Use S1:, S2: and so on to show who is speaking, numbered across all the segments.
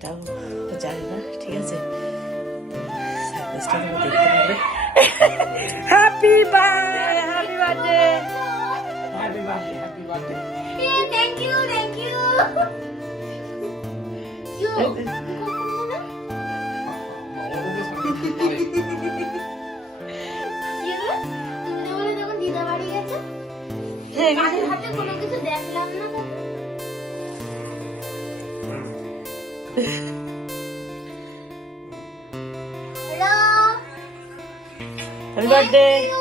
S1: সেটাও ও জানে না ঠিক আছে সারপ্রাইজটা তোমরা দেখতে পাবে happy birthday happy birthday
S2: happy birthday happy birthday
S3: Yeah, thank you, thank Hello! Happy birthday!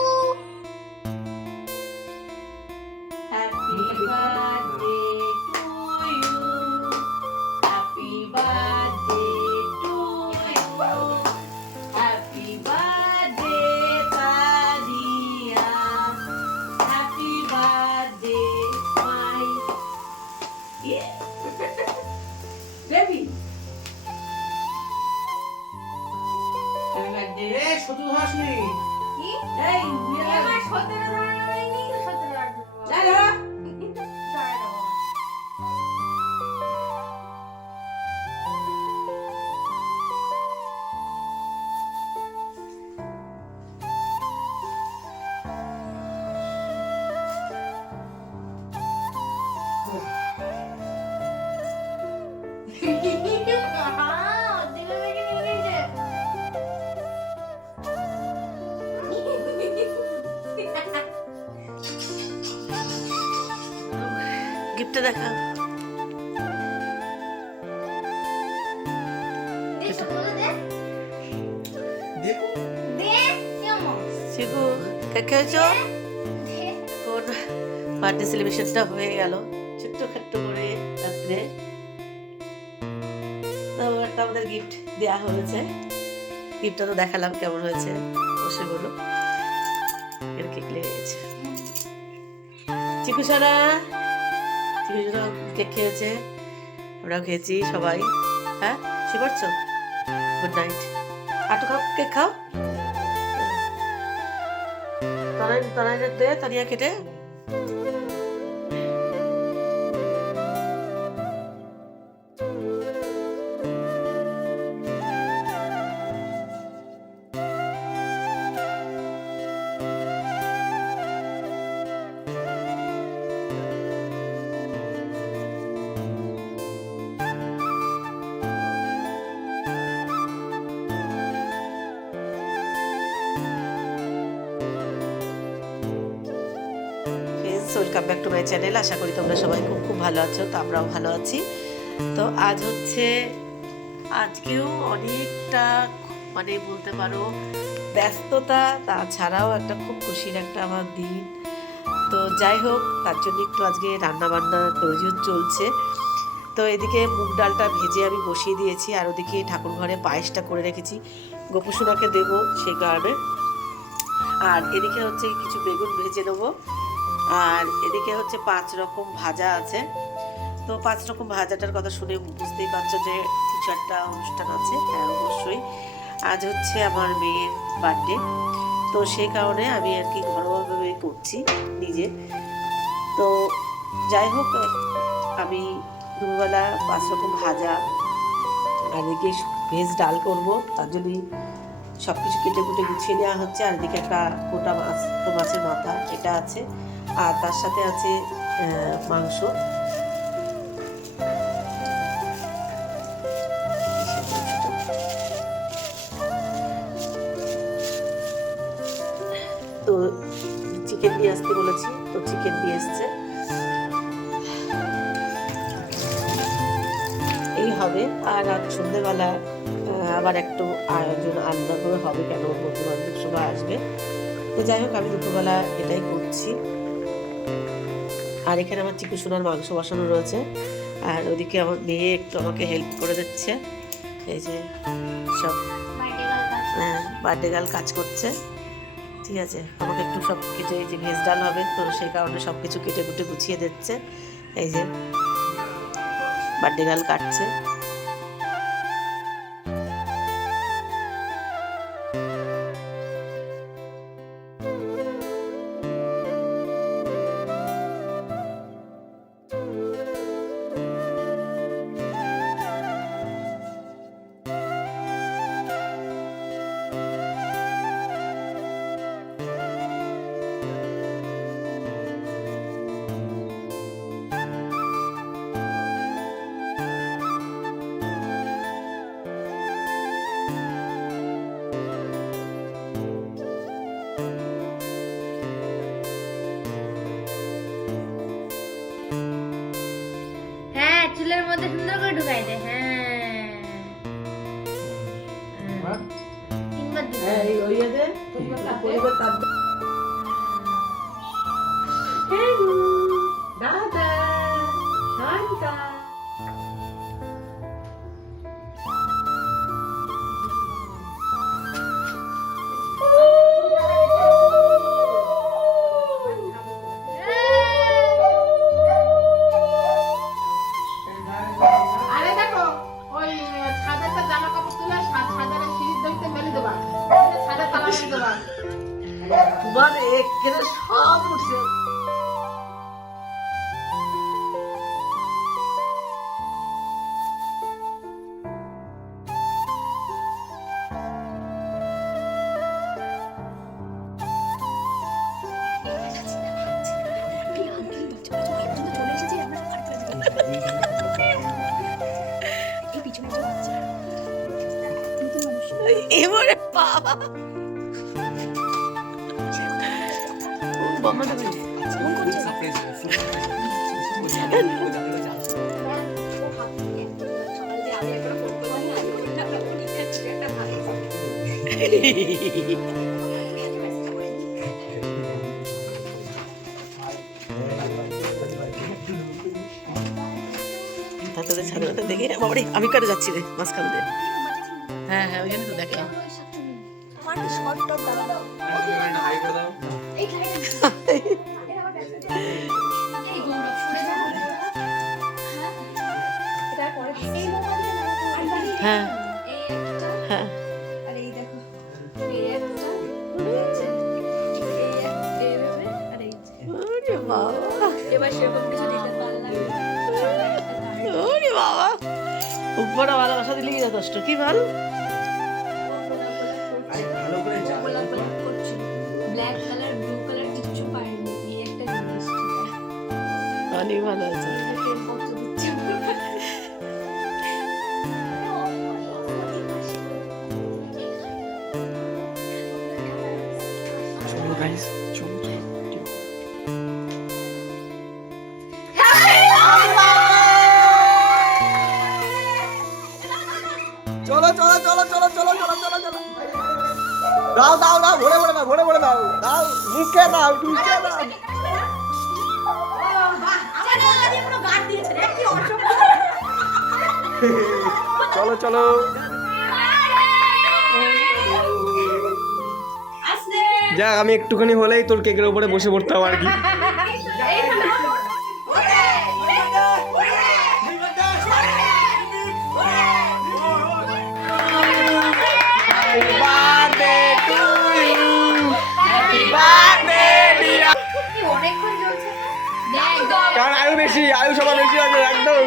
S1: গিফটটা দেখা। কে খেয়েছো। কোন বার্থডে সেলিব্রেশনটা হয়ে গেল। ছোট্ট খাট্ট করে রাত্রে তো একটা আমাদের গিফট দেওয়া হয়েছে। গিফটটা তো দেখালাম কেমন হয়েছে বসে বলো। এর কেক লেগে গেছে। চিকু সোনা সোনা কেক খেয়েছে? আমরাও খেয়েছি সবাই। হ্যাঁ? শুয়ে পড়ছো? গুড নাইট আটু খাও কেক খাও? তনাই তনাই দে, তানিয়া কেটে। Welcome back to my channel. আশা করি তোমরা সবাই খুব খুব ভালো আছো, তো আমরাও ভালো আছি। তো আজ হচ্ছে, আজকেও অনেকটা মানে বলতে পারো ব্যস্ততা, তাছাড়াও একটা খুব খুশির একটা আমার দিন। তো যাই হোক, তার জন্য একটু আজকে রান্না বান্না প্রয়োজন চলছে। তো এদিকে মুগ ডালটা ভেজে আমি বসিয়ে দিয়েছি, আর ওদিকে ঠাকুর ঘরে পায়েসটা করে রেখেছি। গোপুসোনাকে দেবো সেই কারণে। আর এদিকে হচ্ছে কিছু বেগুন ভেজে নেব। আর এদিকে হচ্ছে পাঁচ রকম ভাজা আছে। তো পাঁচ রকম ভাজাটার কথা শুনে বুঝতেই পারছ যে কিছু একটা অনুষ্ঠান আছে। হ্যাঁ অবশ্যই। আজ হচ্ছে আমার মেয়ের বার্থডে। তো সেই কারণে আমি আর কি ঘরোয়াভাবে করছি নিজে। তো যাই হোক, আমি দুবেলা পাঁচ রকম ভাজা আর এদিকে ভেজ ডাল করব। তার জন্যই সব কিছু কেটে কুটে গুছিয়ে নেওয়া হচ্ছে। আর এদিকে একটা গোটা মাছ তো মাছের মাথা, এটা আছে। আর তার সাথে আছে মাংস। তো চিকেন দিয়ে আসতে বলেছি, তো চিকেন দিয়ে এসছে। এই হবে। আর আজ সন্ধ্যেবেলা আবার একটু আয়োজন আলাদাভাবে হবে কেন? বন্ধু বান্ধব সবাই আসবে। তো যাই হোক, আমি দুপুরবেলা এটাই করছি। আর এখানে আমার চিকু সোনার মাংস বসানো রয়েছে। আর ওদিকে আমার মেয়ে একটু আমাকে হেল্প করে দিচ্ছে। এই যে সব
S3: হ্যাঁ
S1: বার্থডে গার্ল কাজ করছে। ঠিক আছে, আমাকে একটু সব কেটে এই যে ভেজ ডাল হবে, তো সেই কারণে সব কিছু কেটে কুটে গুছিয়ে দিচ্ছে। এই যে বার্থডে গার্ল কাটছে।
S3: চুলের মধ্যে সুন্দর করে ঢুকাই দে হ্যাঁ তিনবার
S1: হ্যাঁ এই ওইয়াতে তিনবার তারপরে তারপরে হ্যাঁ তাতে ছাড়ে দেখে বাবারে আমি কাটে যাচ্ছি রে? মাঝখান দিয়ে। হ্যাঁ হ্যাঁ ওই জন্য তো দেখলাম। হ্যাঁ। হ্যাঁ। উপরে ভালোবাসা দিলে যথেষ্ট? কি
S2: ভালো
S1: অনেক ভালো আছে
S2: চলো চলো
S4: চলো চলো চলো চলো চলো চলো দাও দাও দাও ভরে ভরে দাও ভরে ভরে দাও দাও মুখে দাও মুখে দাও চলো চলো। যাক আমি একটুখানি হলেই তোর কেকের উপরে বসে পড়তাম আর কি। কারণ আয়ু বেশি আয়ু সবার বেশি আছে একদম।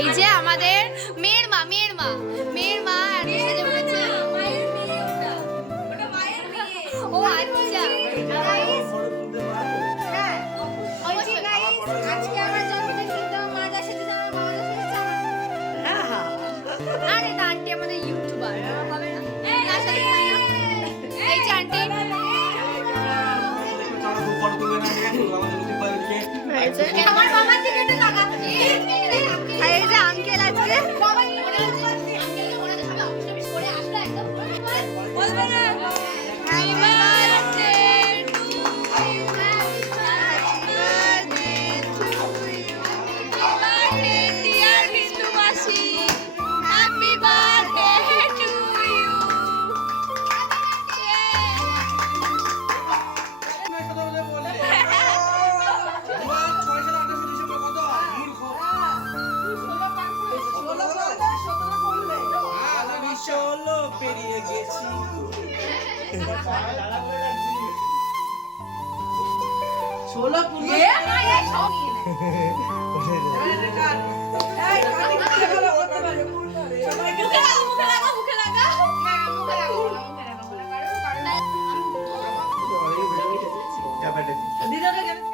S3: এই যে আমাদের মেয়ের মা মেয়ের মা হয়েছে। আমার বাবা
S2: থেকে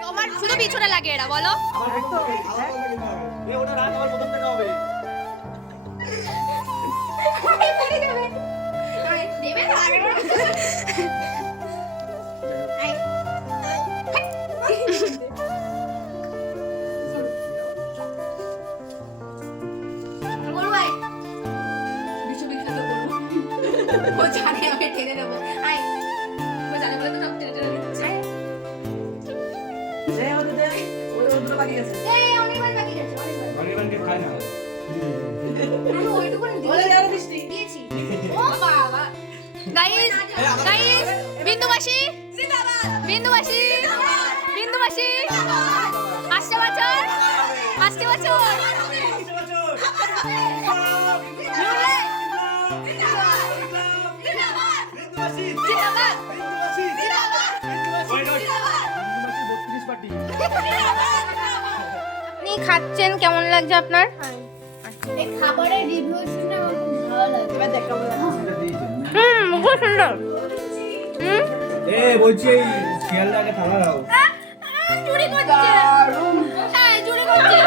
S3: তোমার শুধু পিছনে লাগে এরা বলো।
S4: ওটা রাগ আমার প্রথম থেকে হবে?
S3: জানে আমি টেনে নেব। আয়। ও জানে বলে তো সব টেনে টেনে নিচ্ছে। বিন্দুবাসী। বিন্দুবাসী। বিন্দুবাসী। আসছে বছর। আসছে বছর।
S5: আপনি খাচ্ছেন কেমন লাগছে আপনার?
S3: এই খাবারের রিভিউ শুনে আমার খুব ভালো লাগে
S5: হুম খুব সুন্দর। হুম?
S4: এ বলছি এই শিয়ালদাকে থালা দাও।
S3: চুরি করছে। হ্যাঁ চুরি করছে।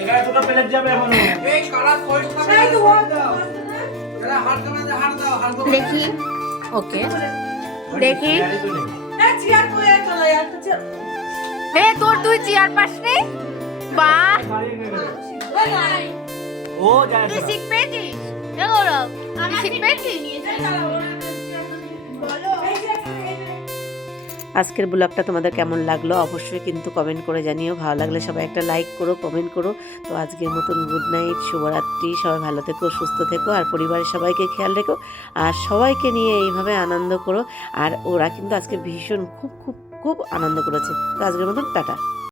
S4: এখানে দুটো প্লেট যাবে এখনও।
S5: দেখি। ওকে। দেখি। এ তোর তুই চেয়ার পাস নেই বাহ।
S4: ও যায়
S5: তুই শিখ পেয়েছিস? এ গৌরব তুই শিখ পেয়েছিস?
S1: আজকের ব্লগটা তোমাদের কেমন লাগল অবশ্যই কিন্তু কমেন্ট করে জানিও। ভালো লাগলে সবাই একটা লাইক করো কমেন্ট করো। তো আজকের মতন গুড নাইট শুভরাত্রি। সবাই ভালো থেকো সুস্থ থেকো আর পরিবারের সবাইকে খেয়াল রেখো। আর সবাইকে নিয়ে এইভাবে আনন্দ করো। আর ওরা কিন্তু আজকে ভীষণ খুব খুব খুব আনন্দ করেছে। তো আজকের মতন টাটা।